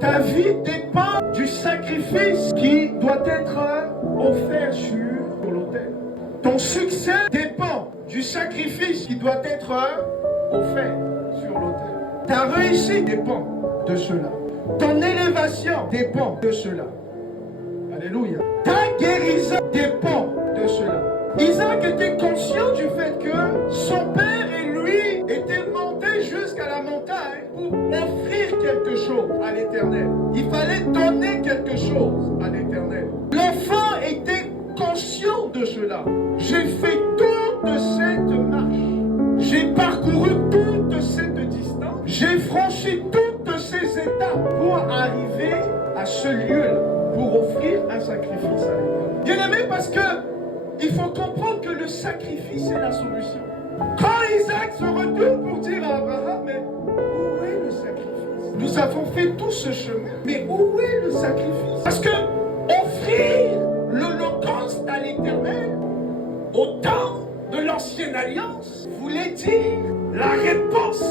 Ta vie dépend du sacrifice qui doit être offert sur l'autel. Ton succès dépend du sacrifice qui doit être offert sur l'autel. Ta réussite dépend de cela. Ton élévation dépend de cela. Alléluia. Ta guérison dépend de cela. Isaac était conscient du fait que son père et lui étaient montés jusqu'à la montagne pour offrir quelque chose à l'Éternel. Il fallait donner quelque chose à l'Éternel. L'enfant était conscient de cela. J'ai fait toute cette marche. J'ai parcouru toute cette distance. J'ai franchi toutes ces étapes pour arriver à ce lieu-là, pour offrir un sacrifice à l'Éternel. Bien aimé, parce que il faut comprendre que le sacrifice est la solution. Quand Isaac se retourne pour dire à Abraham, mais où est le sacrifice? Nous avons fait tout ce chemin, mais où est le sacrifice? Parce que offrir l'holocauste à l'Éternel, au temps de l'ancienne alliance, voulait dire la réponse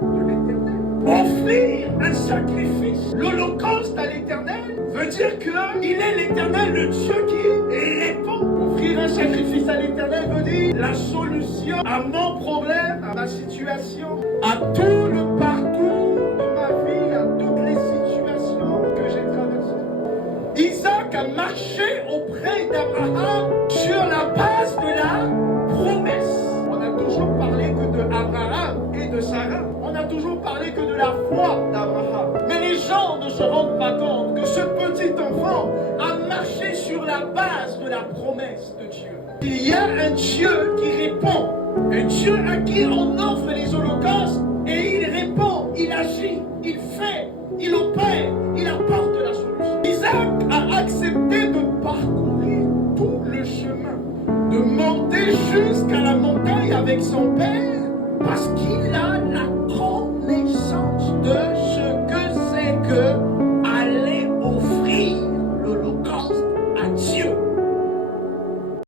de l'Éternel. Offrir un sacrifice, l'holocauste à l'Éternel, veut dire qu'il est l'Éternel, le Dieu qui répond. Offrir un sacrifice à l'Éternel veut dire la solution à mon problème, à ma situation, à tout le parcours de ma vie, à toutes les situations que j'ai traversées. Isaac a marché auprès d'Abraham sur la base de la promesse. On a toujours parlé que de Abraham et de Sarah. On a toujours parlé que de la foi d'Abraham. Mais les gens ne se rendent pas compte que ce petit enfant a marché sur la base de la promesse de Dieu. Il y a un Dieu qui répond, un Dieu à qui on offre les holocaustes et il répond, il agit, il fait, il opère, il apporte la solution. Isaac a accepté de parcourir tout le chemin, de monter jusqu'à la montagne avec son père parce qu'il a la croix